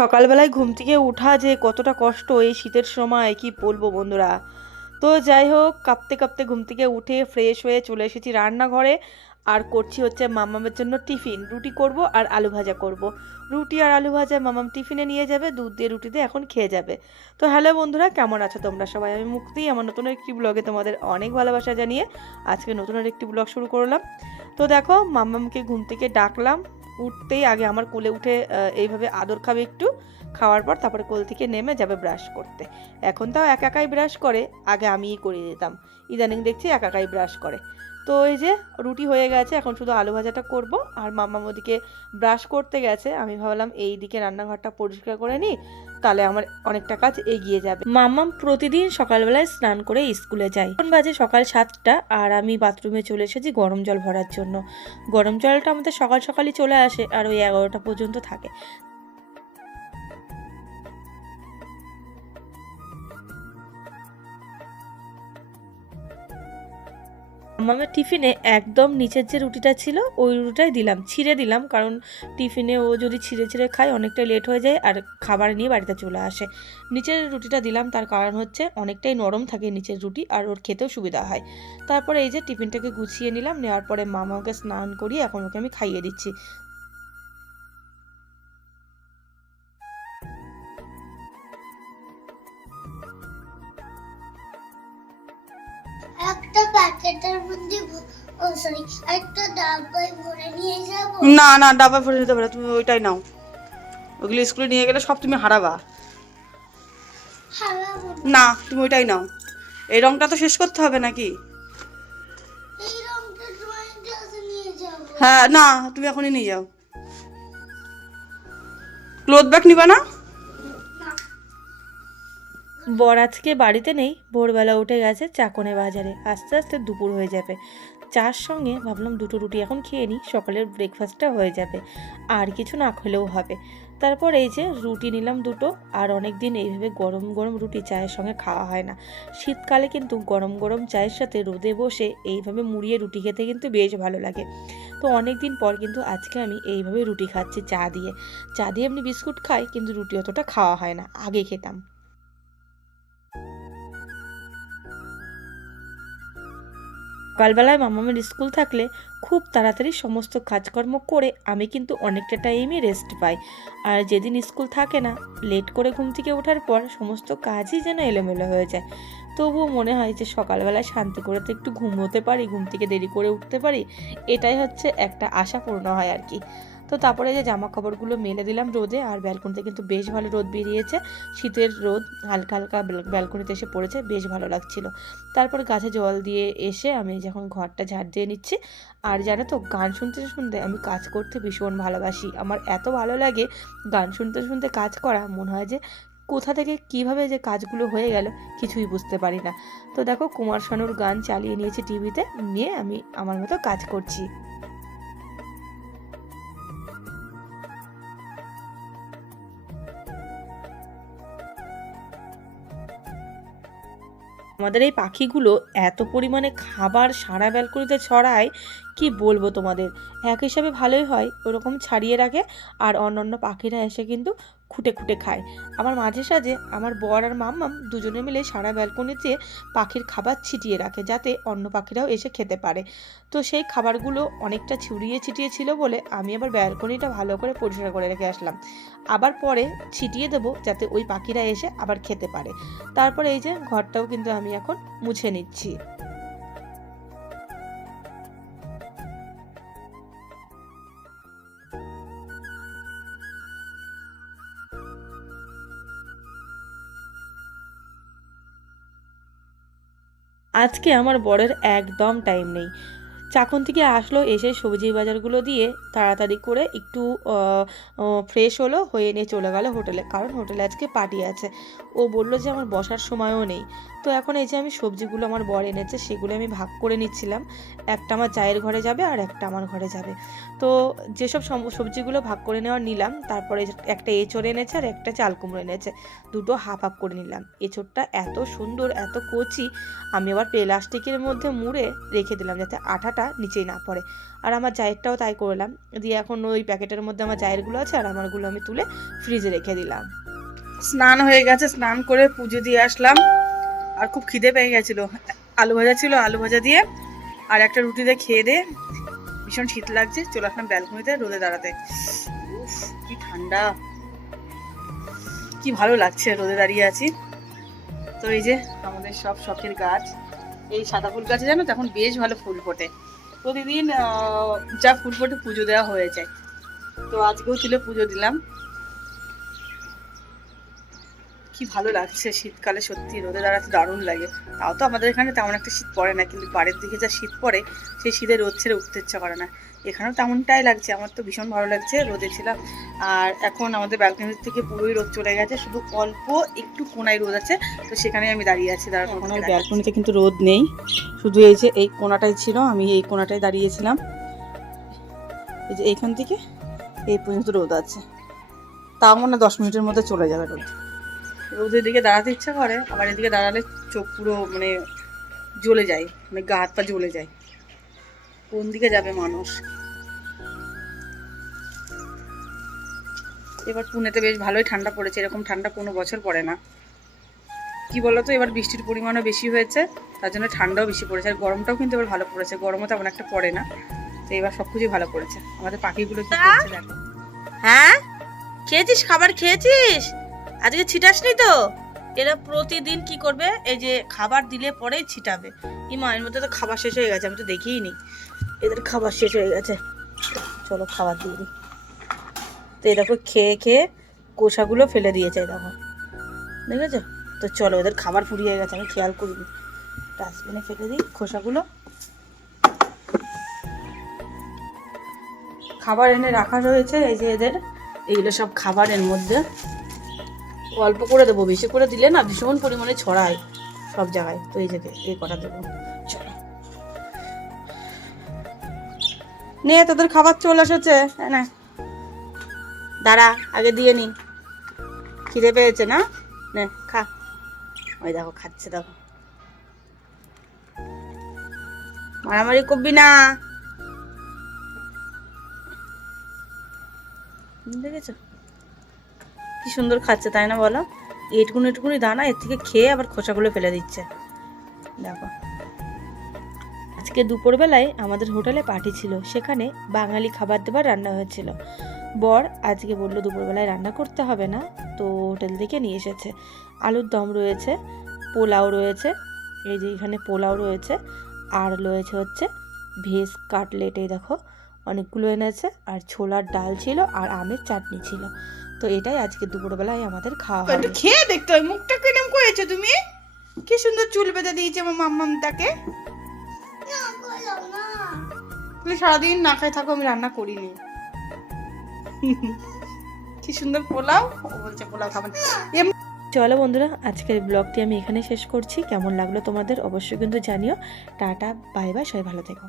সকালবেলায় ঘুম থেকে উঠা যে কতটা কষ্ট এই শীতের সময়, কি বলব বন্ধুরা? তো যাই হোক, কাঁপতে কাঁপতে ঘুম থেকে উঠে ফ্রেশ হয়ে চলে এসেছি রান্নাঘরে। আর করছি হচ্ছে মামামের জন্য টিফিন। রুটি করব আর আলু ভাজা করব। রুটি আর আলু ভাজা মামাম টিফিনে নিয়ে যাবে, দুধ দিয়ে রুটিতে এখন খেয়ে যাবে। তো হ্যালো বন্ধুরা, কেমন আছো তোমরা সবাই? আমি মুক্তি, আমার নতুন একটি ব্লগে তোমাদের অনেক ভালোবাসা জানিয়ে আজকে নতুন একটি ব্লগ শুরু করলাম। তো দেখো, মামামকে ঘুম থেকে ডাকলাম। উঠতেই আগে আমার কোলে উঠে এইভাবে আদর খাবে একটু। খাওয়ার পর তারপরে কোল থেকে নেমে যাবে ব্রাশ করতে। এখন তাও এক একাই ব্রাশ করে, আগে আমিই করিয়ে দিতাম। ইদানিং দেখছি এক একাই ব্রাশ করে। তো এই যে, রুটি হয়ে গেছে, এখন শুধু আলু ভাজাটা করব। আর মাম্মাম ওদিকে ব্রাশ করতে গেছে, আমি ভাবলাম এই দিকে রান্নাঘরটা পরিষ্কার করে নিই, তাহলে আমার অনেকটা কাজ এগিয়ে যাবে। মাম্মাম প্রতিদিন সকালবেলায় স্নান করে স্কুলে যায়। এখন বাজে সকাল সাতটা, আর আমি বাথরুমে চলে এসেছি গরম জল ভরার জন্য। গরম জলটা আমাদের সকাল সকালই চলে আসে, আর ওই এগারোটা পর্যন্ত থাকে। আমার টিফিনে একদম নিচের যে রুটিটা ছিল, ওই রুটিটাই দিলাম, ছিঁড়ে দিলাম। কারণ টিফিনে ও যদি ছিঁড়ে ছিঁড়ে খায়, অনেকটাই লেট হয়ে যায় আর খাবার নিয়ে বাড়িতে চলে আসে। নিচের রুটিটা দিলাম, তার কারণ হচ্ছে অনেকটাই নরম থাকে নিচের রুটি আর ওর খেতেও সুবিধা হয়। তারপরে এই যে টিফিনটাকে গুছিয়ে নিলাম, নেওয়ার পরে মামাকে স্নান করিয়ে এখন ওকে আমি খাইয়ে দিচ্ছি। একটা প্যাকেটের মধ্যে ও সরি একটা ডাব্বায় ভরে নিয়ে যাব? না না ডাবা ভরে নিতে পারো তুমি ওইটাই নাও। ওগুলো স্কুলে নিয়ে গেলে সব তুমি হারাবা। না। তুমি ওইটাই নাও। এই রংটা তো শেষ করতে হবে নাকি? হ্যাঁ না তুমি এখনই নিয়ে যাও। ক্লোথ ব্যাগ নিবা না? বর আজকে বাড়িতে নেই, ভোরবেলা উঠে গেছে চাকনে বাজারে। আস্তে আস্তে দুপুর হয়ে যাবে। চার সঙ্গে ভাবলাম দুটো রুটি এখন খেয়ে নিই, সকালের ব্রেকফাস্টটা হয়ে যাবে। আর কিছু না খেলেও হবে। তারপর এই যে রুটি নিলাম দুটো, আর অনেক দিন এইভাবে গরম গরম রুটি চায়ের সঙ্গে খাওয়া হয় না। শীতকালে কিন্তু গরম গরম চায়ের সাথে রোদে বসে এইভাবে মুড়িয়ে রুটি খেতে কিন্তু বেশ ভালো লাগে। তো অনেক দিন পর কিন্তু আজকে আমি এইভাবে রুটি খাচ্ছি চা দিয়ে। চা দিয়ে এমনি বিস্কুট খাই, কিন্তু রুটি অতটা খাওয়া হয় না, আগে খেতাম। সকালবেলায় মামামের স্কুল থাকলে খুব তাড়াতাড়ি সমস্ত কাজকর্ম করে আমি কিন্তু অনেকটা টাইমই রেস্ট পাই। আর যেদিন স্কুল থাকে না লেট করে ঘুম থেকে ওঠার পর সমস্ত কাজই যেন এলোমেলো হয়ে যায়। তবুও মনে হয় যে সকালবেলায় শান্তি করে তো একটু ঘুমোতে পারি, ঘুম থেকে দেরি করে উঠতে পারি, এটাই হচ্ছে একটা আশা পূর্ণ হয় আর কি। তো তারপরে যে জামা কাপড়গুলো মেলে দিলাম রোদে, আর ব্যালকনিতে কিন্তু বেশ ভালো রোদ বেরিয়েছে। শীতের রোদ হালকা হালকা ব্যালকনিতে এসে পড়েছে, বেশ ভালো লাগছিল। তারপর গাছে জল দিয়ে এসে আমি যখন ঘরটা ঝাড় দিয়ে নিচ্ছি। আর জানো তো, গান শুনতে শুনতে আমি কাজ করতে ভীষণ ভালোবাসি। আমার এত ভালো লাগে গান শুনতে শুনতে কাজ করা, মনে হয় যে কোথা থেকে কীভাবে যে কাজগুলো হয়ে গেল কিছুই বুঝতে পারি না। তো দেখো, কুমার শানুর গান চালিয়ে নিয়েছি টিভিতে, নিয়ে আমি আমার মতো কাজ করছি। আমাদের এই পাখিগুলো এত পরিমাণে খাবার সারা ব্যালকনিতে ছড়ায় কি বলব তোমাদের? এক হিসাবে ভালোই হয়, ওরকম ছাড়িয়ে রাখে আর অন্যান্য পাখিরা এসে কিন্তু খুঁটে খুঁটে খায়। আমার মাঝে সাঝে আমার বর আর মাম্মাম দুজনে মিলে সারা ব্যালকনিতে পাখির খাবার ছিটিয়ে রাখে, যাতে অন্য পাখিরাও এসে খেতে পারে। তো সেই খাবারগুলো অনেকটা ছড়িয়ে ছিটিয়ে ছিল বলে আমি আবার ব্যালকনিটা ভালো করে পরিষ্কার করে রেখে আসলাম। আবার পরে ছিটিয়ে দেবো যাতে ওই পাখিরা এসে আবার খেতে পারে। তারপরে এই যে ঘরটাও কিন্তু আমি এখন মুছে নিচ্ছি। আজকে আমার বরের একদম টাইম নেই। চাকন থেকে আসলো, এসে সবজি বাজারগুলো দিয়ে তাড়াতাড়ি করে একটু ফ্রেশ হলো, হয়ে নিয়ে চলে গেল হোটেলে। কারণ হোটেলে আজকে পার্টি আছে। ও বলল যে আমার বসার সময়ও নেই। তো এখন এই যে আমি সবজিগুলো আমার বর এনেছে, সেগুলো আমি ভাগ করে নিচ্ছিলাম। একটা আমার চায়ের ঘরে যাবে আর একটা আমার ঘরে যাবে। তো যেসব সবজিগুলো ভাগ করে নেওয়ার নিলাম, তারপরে একটা এঁচড় এনেছে আর একটা চাল কুমড়ো এনেছে। দুটো হাফ হাফ করে নিলাম। এঁচড়টা এত সুন্দর, এত কচি, আমি আবার প্লাস্টিকের মধ্যে মুড়ে রেখে দিলাম যাতে আঠাটা খাবারটা নিচেই না পড়ে। আর আমার জায়েরটাও তাই করলাম। দিয়ে এখন ওই প্যাকেটের মধ্যে আমার জায়েরগুলো আছে আর আমারগুলো আমি তুলে ফ্রিজে রেখে দিলাম। স্নান হয়ে গেছে, স্নান করে পুজো দিয়ে আসলাম। আর খুব খিদে পেয়ে গেছিল। আলু ভাজা ছিল, আলু ভাজা দিয়ে আর একটা রুটি দিয়ে খেয়ে দিয়ে ভীষণ শীত লাগছে, চলে আসলাম ব্যালকনিতে রোদে দাঁড়াতে। কি ঠান্ডা। কি ভালো লাগছে রোদে দাঁড়িয়ে আছি। তো এই যে আমাদের সব শখের গাছ, এই সাদা ফুল গাছে জানো তখন বেশ ভালো ফুল ফোটে। প্রতিদিন যা ফুল ফোটে পুজো দেওয়া হয়ে যায়। তো আজকেও তুলে পুজো দিলাম। কি ভালো লাগছে শীতকালে? সত্যি রোদে দাঁড়াতে দারুণ লাগে। তাও তো আমাদের এখানে তেমন একটা শীত পড়ে না কিন্তু বাড়ির দিকে যা শীত পড়ে সেই শীতে রোদ ছেড়ে উঠতে ইচ্ছা করে না। এখানেও তেমনটাই লাগছে আমার তো ভীষণ ভালো লাগছে রোদে ছিলাম। আর এখন আমাদের ব্যালকনি থেকে পুরোই রোদ চলে গেছে শুধু অল্প একটু কোনায় রোদ আছে তো সেখানে আমি দাঁড়িয়ে আছি দাঁড়ানো আর ব্যালকনিতে কিন্তু রোদ নেই। শুধু এই যে এই কোনাটাই ছিল আমি এই কোনাটায় দাঁড়িয়েছিলাম। এই যে এইখান থেকে এই পর্যন্ত রোদ আছে। তাও মনে হয় দশ মিনিটের মধ্যে চলে যাবে রোদ। রোদের দিকে দাঁড়াতে ইচ্ছা করে আবার এদিকে দাঁড়ালে চোখ পুরো মানে জ্বলে যায় মানে গা হাত পা জ্বলে যায়। কোন দিকে যাবে মানুষ? এবার পুনেতে বেশ ভালোই ঠান্ডা পড়েছে এরকম ঠান্ডা কোনো বছর পড়ে না। কি বলতো এবার বৃষ্টির পরিমাণও বেশি হয়েছে তার জন্য ঠান্ডাও বেশি পড়েছে আর গরমটাও কিন্তু এবার ভালো পড়েছে গরমও তেমন একটা পড়ে না। তো এবার সব কিছুই ভালো পড়েছে। আমাদের পাখিগুলো কি করছে দেখো। হ্যাঁ? খেয়েছিস খাবার? খেয়েছিস? আজকে ছিটাসনি তো? এরা প্রতিদিন কি করবে? এই যে খাবার দিলে পরেই ছিটাবে। ইমা, এর মধ্যে তো খাবার শেষ হয়ে গেছে, আমি তো দেখিই নি এদের খাবার শেষ হয়ে গেছে। চলো খাবার দিয়ে দিই। তো দেখো, খেয়ে খেয়ে কোষাগুলো ফেলে দিয়েছে দেখো। দেখেছ? তো চলো এদের খাবার ফুরিয়ে গেছে, আমি খেয়াল করিনি। ডাস্টবিনে ফেলে দিই খোসাগুলো। খাবার এনে রাখা রয়েছে, এই যে এদের। এগুলো সব খাবারের মধ্যে। অল্প করে দেবো, বেশি করে দিলে না ভীষণ পরিমাণে ছড়ায় সব জায়গায়। তো এই যে এই কটা দেবো। নে, তোদের খাবার চলে এসেছে। না। দাঁড়া, আগে দিয়ে নি। খিদে পেয়েছে না? নে, খা। ওই দেখো, খাচ্ছে, দেখো। মারামারি করবি না। দেখেছ? কি সুন্দর খাচ্ছে, তাই না বলো? এটুকুনি এটুকুনি দানা, এর থেকে খেয়ে আবার খোসাগুলো ফেলে দিচ্ছে। দেখো। আজকে দুপুরবেলায় আমাদের হোটেলে পার্টি ছিল, সেখানে বাঙালি খাবার দাবার রান্না হয়েছিল। বর আজকে বলল, দুপুরবেলায় রান্না করতে হবে না? তো হোটেল থেকে নিয়ে এসেছে। আলুর দম রয়েছে, পোলাও রয়েছে, এই যে এখানে পোলাও রয়েছে, আর রয়েছে হচ্ছে ভেজ কাটলেট, এই দেখো। অনেকগুলো এনেছে, আর ছোলার ডাল ছিল, আর আমের চাটনি ছিল। তো এটাই আজকে দুপুরবেলায় আমাদের খাওয়া হবে। একটু খেয়ে দেখতে হয় মুখটা কিরম করেছ তুমি? কি সুন্দর চুল বেঁধে দিয়েছে আমার না তুমি সারাদিন না খাই থাকো আমি রান্না করিনি। কি সুন্দর পোলাও? ও বলছে পোলাও খাবেন এম- চলো বন্ধুরা আজকের ব্লগটি আমি এখানে শেষ করছি। কেমন লাগল তোমাদের অবশ্যই কিন্তু জানিও। টাটা বাই বাই সবাই ভালো থেকো।